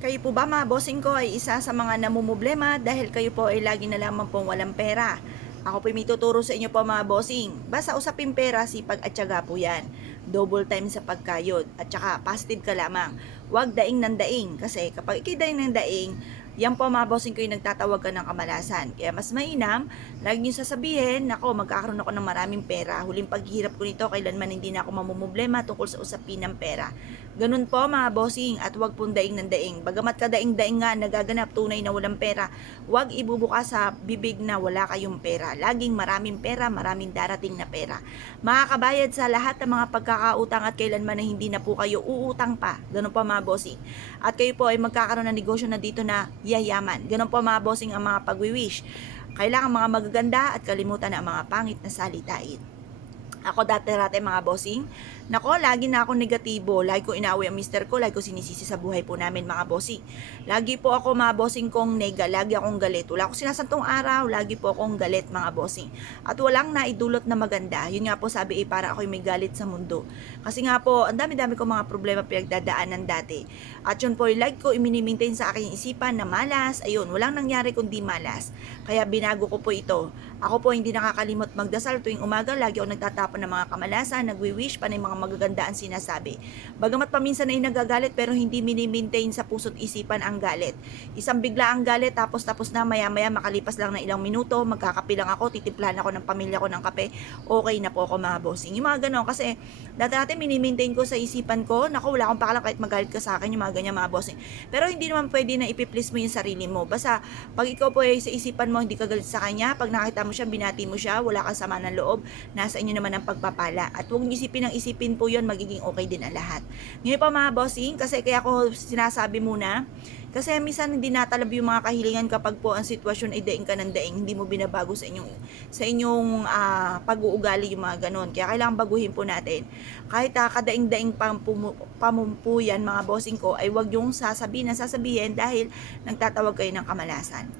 Kayo po ba mga bossing ko ay isa sa mga namumblema dahil kayo po ay lagi na lamang pong walang pera? Ako po may tuturo sa inyo po mga bossing. Basta usapin pera, sipag at tiyaga po yan. Double time sa pagkayod at saka positive ka lamang. Huwag daing ng daing kasi kapag ikidaing ng daing, yan po mga bossing ko yung nagtatawag ka ng kamalasan. Kaya mas mainam, lagi nyo sasabihin, nako magkakaroon ako ng maraming pera. Huling paghihirap ko nito, kailanman hindi na ako mamumblema tungkol sa usapin ng pera. Ganun po mga bossing at huwag pong daing ng daing. Bagamat kadaing-daing nga nagaganap tunay na walang pera, huwag ibubukas sa bibig na wala kayong pera. Laging maraming pera, maraming darating na pera. Makakabayad sa lahat ng mga pagkakautang at kailanman na hindi na po kayo uutang pa. Ganun po mga bossing. At kayo po ay magkakaroon ng negosyo na dito na yayaman. Ganun po mga bossing ang mga pagwiwish. Kailangan mga magaganda at kalimutan ang mga pangit na salitain. Ako dati-dati mga bossing, nako, lagi na ako negatibo, lagi ko inaaway ang mister ko, lagi ko sinisisi sa buhay po namin mga bossing. Lagi po ako mga bossing kong nega, lagi akong galit. Wala akong sinasantong araw, lagi po akong galit mga bossing. At walang naidulot na maganda. Yun nga po sabi para ako'y may galit sa mundo. Kasi nga po, ang dami-dami ko mga problema pinagdadaanan dati. At yun po, lagi ko i-maintain sa aking isipan na malas, ayun, walang nangyari kundi malas. Kaya binago ko po ito. Ako po hindi nakakalimot magdasal tuwing umaga, lagi ako nagtatapon ng mga kamalasan, nagwi-wish pa ng mga magagandaan sinasabi. Bagamat paminsan ay nagagalit pero hindi mini-maintain sa puso't isipan ang galit. Isang bigla ang galit tapos na maya-maya makalipas lang ng ilang minuto, magkakape lang ako, titimplahan ako ng pamilya ko ng kape, okay na po ako mga bossing. Yung mga ganon kasi dati mini-maintain ko sa isipan ko, naku wala akong pakalam kahit magalit ka sa akin, yung mga ganyan mga bossing. Pero hindi naman pwede na ipiplease mo yung sarili mo. Basta pag ikaw po ay sa isipan mo hindi ka galit sa kanya, pag nakita mo siya, binati mo siya, wala kang sama ng loob, nasa inyo naman ang pagpapala. At huwag isipin ng isipin po yun, magiging okay din ang lahat. Ngayon pa mga bossing, kasi kaya ako sinasabi muna, kasi minsan hindi natalab yung mga kahilingan kapag po ang sitwasyon ay daing ka ng daing, hindi mo binabago sa inyong pag-uugali yung mga ganon. Kaya kailangan baguhin po natin. Kahit kadaing-daing pamumpuyan mga bossing ko, ay wag yung sasabihin dahil nagtatawag kayo ng kamalasan.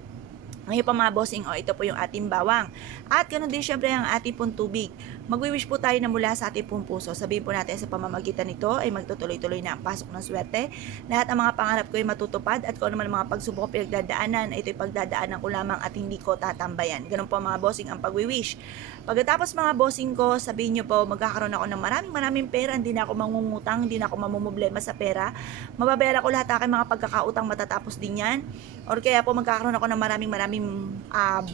Ngayon pa mga bossing, ito po yung ating bawang. At ganoon din syempre ang ating pong tubig. Magwi-wish po tayo na mula sa ating pong puso. Sabihin po natin sa pamamagitan nito ay magtutuloy-tuloy na ang pasok ng swerte. Lahat ng mga pangarap ko ay matutupad at kung ano man ang mga pagsubok o pinagdadaanan, ito'y pagdadaanan ko lamang at hindi ko tatambayan. Ganun po mga bossing ang pagwi-wish. Pagkatapos mga bossing ko, sabihin nyo po, magkakaroon ako ng maraming pera, hindi na ako mangungutang, hindi na ako mamumblema sa pera. Mababayaran ko lahat ng aking mga pagkakautang matatapos din yan. Or kaya po magkakaroon ako ng maraming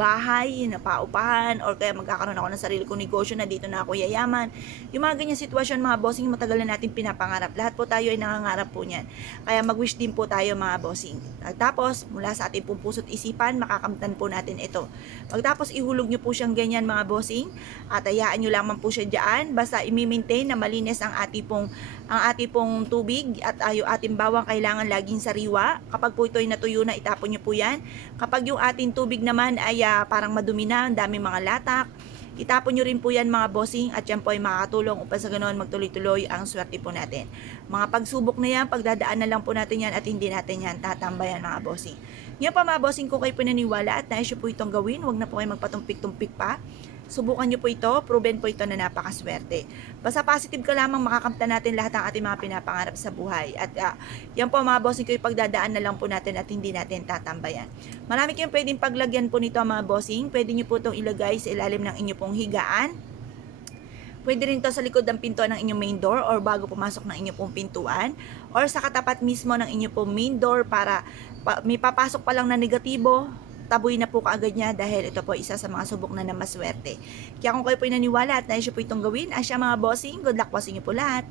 bahay na paupahan, or kaya magkakaroon ako ng sarili kong negosyo na dito na ako yayaman. Yung mga ganyan sitwasyon mga bossing, matagal na natin pinapangarap. Lahat po tayo ay nangangarap po niyan. Kaya mag-wish din po tayo mga bossing. Tapos mula sa ating pong puso't isipan, makakamtan po natin ito. Pagtapos ihulog nyo po siyang ganyan mga bossing, at hayaan nyo lamang po siya dyan. Basta i-maintain na malinis ang ating pong tubig at yung ating bawang kailangan laging sariwa. Kapag po ito ay natuyo na, itapon nyo po yan. Kapag yung ating tubig naman ay parang madumi na, ang daming mga latak, itapon nyo rin po yan mga bossing at yan po ay makakatulong upang sa ganoon magtuloy-tuloy ang swerte po natin. Mga pagsubok na yan, pagdadaan na lang po natin yan at hindi natin yan tatambayan mga bossing. Ngayon pa mga bossing, ko kayo pinaniwala at nais po itong gawin, huwag na po kayo magpatumpik-tumpik pa. Subukan nyo po ito, proven po ito na napakaswerte. Basta positive ka lamang, makakamtan natin lahat ng ating mga pinapangarap sa buhay. At yan po mga bossing ko, pagdadaan na lang po natin at hindi natin tatambayan. Marami kayong pwedeng paglagyan po nito mga bossing. Pwede nyo po itong ilagay sa ilalim ng inyo pong higaan. Pwede rin to sa likod ng pintuan ng inyong main door or bago pumasok ng inyong pong pintuan or sa katapat mismo ng inyong pong main door para may papasok pa lang na negatibo, taboy na po kaagad niya dahil ito po isa sa mga subok na namaswerte. Kaya kung kayo po naniwala at nais po itong gawin, asya mga bossing, good luck po sa inyo po lahat.